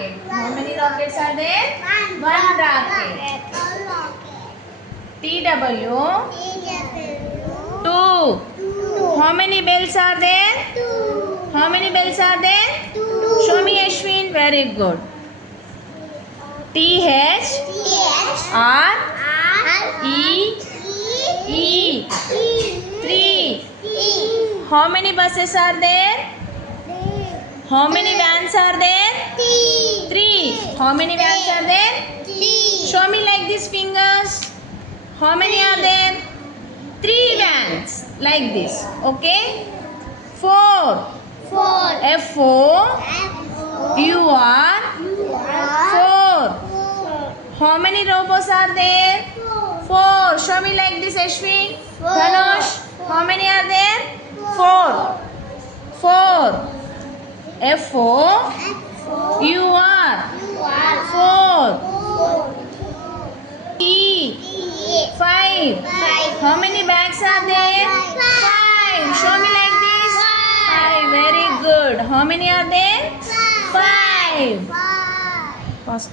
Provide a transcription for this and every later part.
rocket. How many rockets are there? One rocket. TW. Two. How many bells are there? How many bells are there? Show me, Ashwin. Very good. TH. R. E. E. Three. How many buses are there? How many vans are there? Three. How many vans are there? Show me like these fingers. How many are there? Three vans. Like this. Okay? Four. F-O-U-R. Four. How many robots are there? Four. Show me like this, Ashwin. Dhanush. How many are there? Four. F-O-U-R. Four. E. Five. How many bags are there? Five. Show me like this. Five. Very good. How many are there? Five. Pause.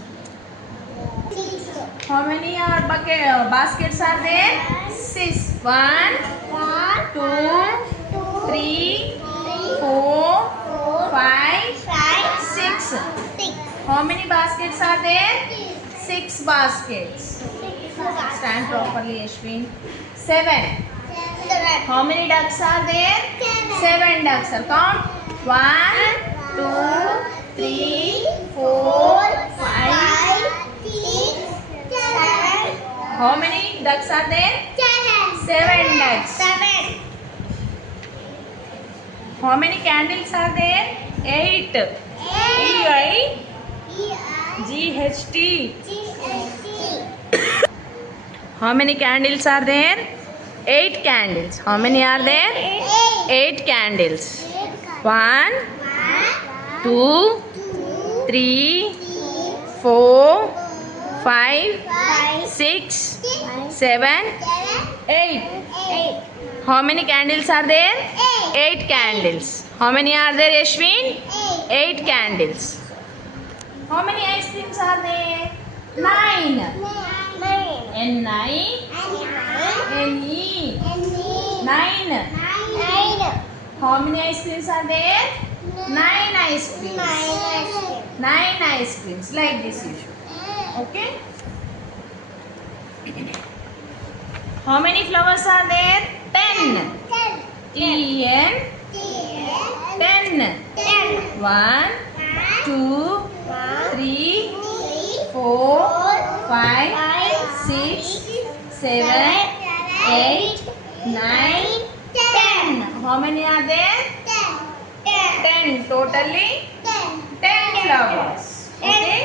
How many baskets are there? Six. One, two, three, four, five, six. How many baskets are there? Six baskets. Stand properly, Ashwin. Seven. How many ducks are there? Seven ducks. Count. 1, 2, 3, 4, 5, 6, 7. How many ducks are there? Seven ducks. How many candles are there? 8. E-I-G-H-T. How many candles are there? 8 candles. How many are there? 8 candles. 1, 2, 3, 4, 5, 6, 7, 8. How many candles are there? 8 candles. How many are there, Ashwin? 8 candles. How many ice creams are there? 9. N-I. N-E. 9. How many ice creams are there? 9 ice creams. 9 ice creams. Like this you should. Okay? How many flowers are there? 10. T-E-N. 10. 1, 2, 3, 4, 5, 6, 7, 8, 9, 10. How many are there? 10. Totally 10 flowers. Okay?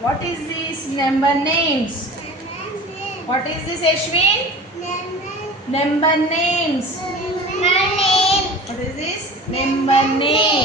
What is this number names? What is this, Ashwin? Number names. What is this? Number names.